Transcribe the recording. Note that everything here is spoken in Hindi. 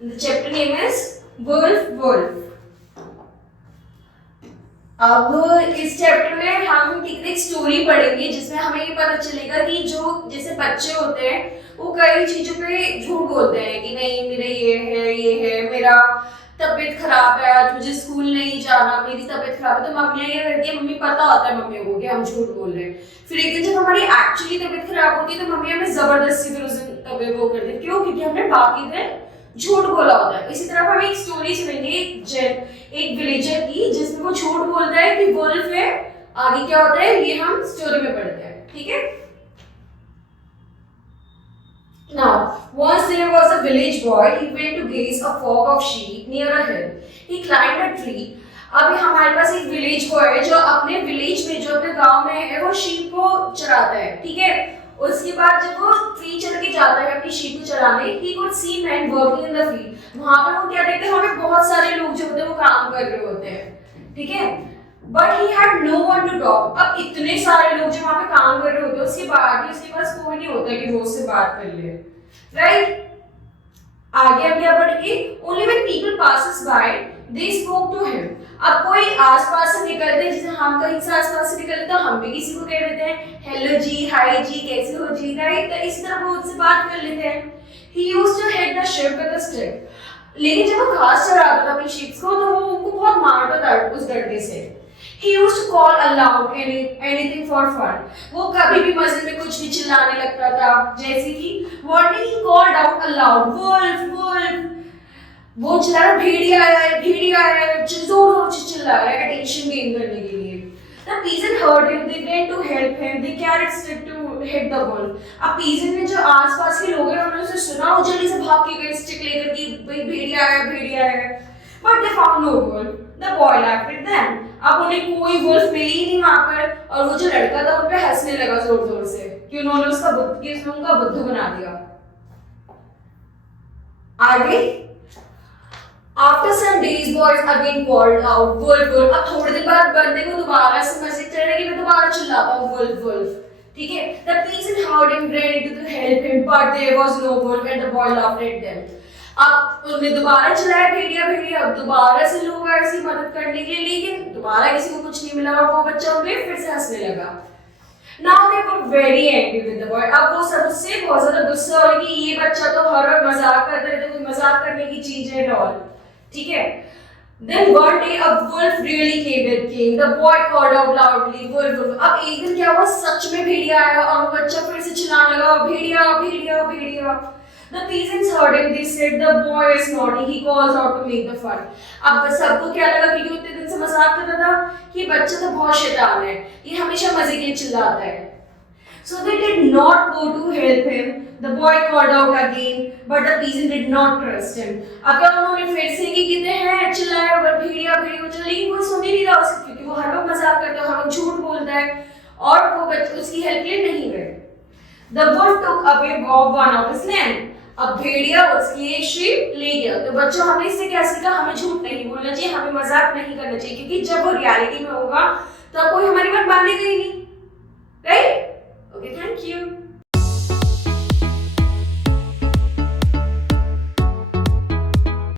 The chapter name is Wolf Wolf. अब इस चैप्टर में हम एक स्टोरी पढ़ेंगे जिसमें हमें ये पता चलेगा कि जो जैसे बच्चे होते हैं वो कई चीजों पे झूठ बोलते हैं कि नहीं मेरा ये है मेरा तबीयत खराब है आज मुझे स्कूल नहीं जाना मेरी तबीयत खराब है। तो मम्मियाँ ये करती है, मम्मी पता होता है मम्मियों को कि हम झूठ बोल रहे हैं। फिर एक दिन जब हमारी एक्चुअली तबीयत खराब होती है तो मम्मी हमें जबरदस्ती फिर उस दिन तबीयत वो करती है। क्यों? क्योंकि हमने बाकी दिन झूठ बोला होता है। इसी तरह हम एक स्टोरी सुनेंगे एक विलेजर की जिसमें वो झूठ बोलता है कि वुल्फ है। आगे क्या होता है ये हम स्टोरी में पढ़ते हैं, ठीक है। Now, once there was a village boy. He went to gaze a flock of sheep near a hill. He climbed a tree. अभी हमारे पास एक विलेज बॉय है जो अपने विलेज में जो अपने गांव में है वो शीप को चराता है, ठीक है। उसके बाद जब वो ट्री चढ़ के जाता है अपनी शीप को चराने, he could see men working in the field. वहां पर वो क्या देखते हैं, वहां पे बहुत सारे लोग जो होते हैं वो काम कर रहे होते हैं, ठीक है। But he had no one to talk. अब इतने सारे लोग जो वहां पे काम कर रहे होते हैं उसके बाद भी उसके पास कोई नहीं होता कि वो उससे बात कर ले, राइट। आगे हम क्या पढ़ेंगे? Only when people passes by they spoke to him. अब कोई आसपास से निकलते हैं, जैसे हम कहीं से आसपास से निकलते हैं तो हम भी किसी को कह देते हैं हेलो जी, हाय जी, कैसे हो जी, राइट। तो इस तरह वो उनसे बात कर लेते हैं। He used to hit the sheep with a stick. लेकिन जब वो घास चराता था अपनी शीप्स को तो वो उनको बहुत मारता था उस डंडे से। He used to call aloud anything for fun. वो कभी भी मजे में कुछ भी चिल्लाने लगता था, जैसे कि one day he called out aloud, wolf, wolf. वो चिल्ला रहा भेड़िया आया है, भेड़िया आया है, जोर जोर से चिल्ला रहा है अटेंशन गेन करने के लिए। The peasant heard him. They ran to help him. They carried stick to hit the wolf. अब peasant ने जो आसपास के लोग हैं उन्होंने उसे सुना, वो जल्दी से भाग के गए स्टिक लेकर कि भाई भेड़िया आया, भेड़िया आया। But they found no wolf. The boy laughed at them. अब उन्हें कोई वुल्फ मिली ही नहीं वहां पर, और वो जो लड़का था उन पे हंसने लगा जोर जोर से कि उन्होंने उसका उनका बुद्धू बना दिया। आगे After some days, boys again called out, wolf, wolf. अब थोड़े दिन बाद बंदे को दोबारा से मैसेज चढ़ा कि मैं दोबारा चिल्लाता हूँ wolf, wolf. ठीक है? The peasant heard him, ran to help him, but there was no wolf, and the boy laughed at them. अब उन्होंने दोबारा चिल्लाया भेड़िया भेड़िया, अब दोबारा से लोग आए ऐसी मदद करने के लिए, लेकिन दोबारा किसी को कुछ नहीं मिला और वो बच्चा उन पे फिर से हंसने लगा। Now they were very angry with the boy. अब वो सब उससे बहुत ज़्यादा गुस्सा हो कि ये बच्चा तो हर वक्त मजाक करता रहता है, कोई मजाक करने की चीज़ है और ठीक है। Then one day a wolf really came. The boy called out loudly, wolf, wolf. अब एक दिन क्या हुआ, सच में भेड़िया आया और वो बच्चा फिर से चिल्लाने लगा भेड़िया भेड़िया भेड़िया। The peasants heard him. They said the boy is naughty. He calls out to make the fun. अब सबको क्या लगा क्योंकि उतने दिन से मजाक कर रहा था कि बच्चा तो बहुत शैतान है, ये हमेशा मजे के लिए चिल्लाता है। So they did not go to help him. The boy called out again, but the peasant did not trust him. अब क्या उन्होंने फिर से कि कितने हैं चिल्लाया और भेड़िया भेड़िया चल, लेकिन वो सुन ही नहीं रहा उसकी, क्योंकि वो हर वक्त मजाक करता है, हर वक्त झूठ बोलता है और वो बच्चे उसकी हेल्प के लिए नहीं गए। The wolf took away one of his lamb. अब भेड़िया उसकी एक शीप ले गया। तो बच्चों हमने इससे क्या सीखा, हमें झूठ नहीं बोलना चाहिए, हमें मजाक नहीं करना चाहिए, क्योंकि जब वो रियलिटी में होगा तब कोई हमारी बात मानेगा ही नहीं, राइट। Okay, thank you.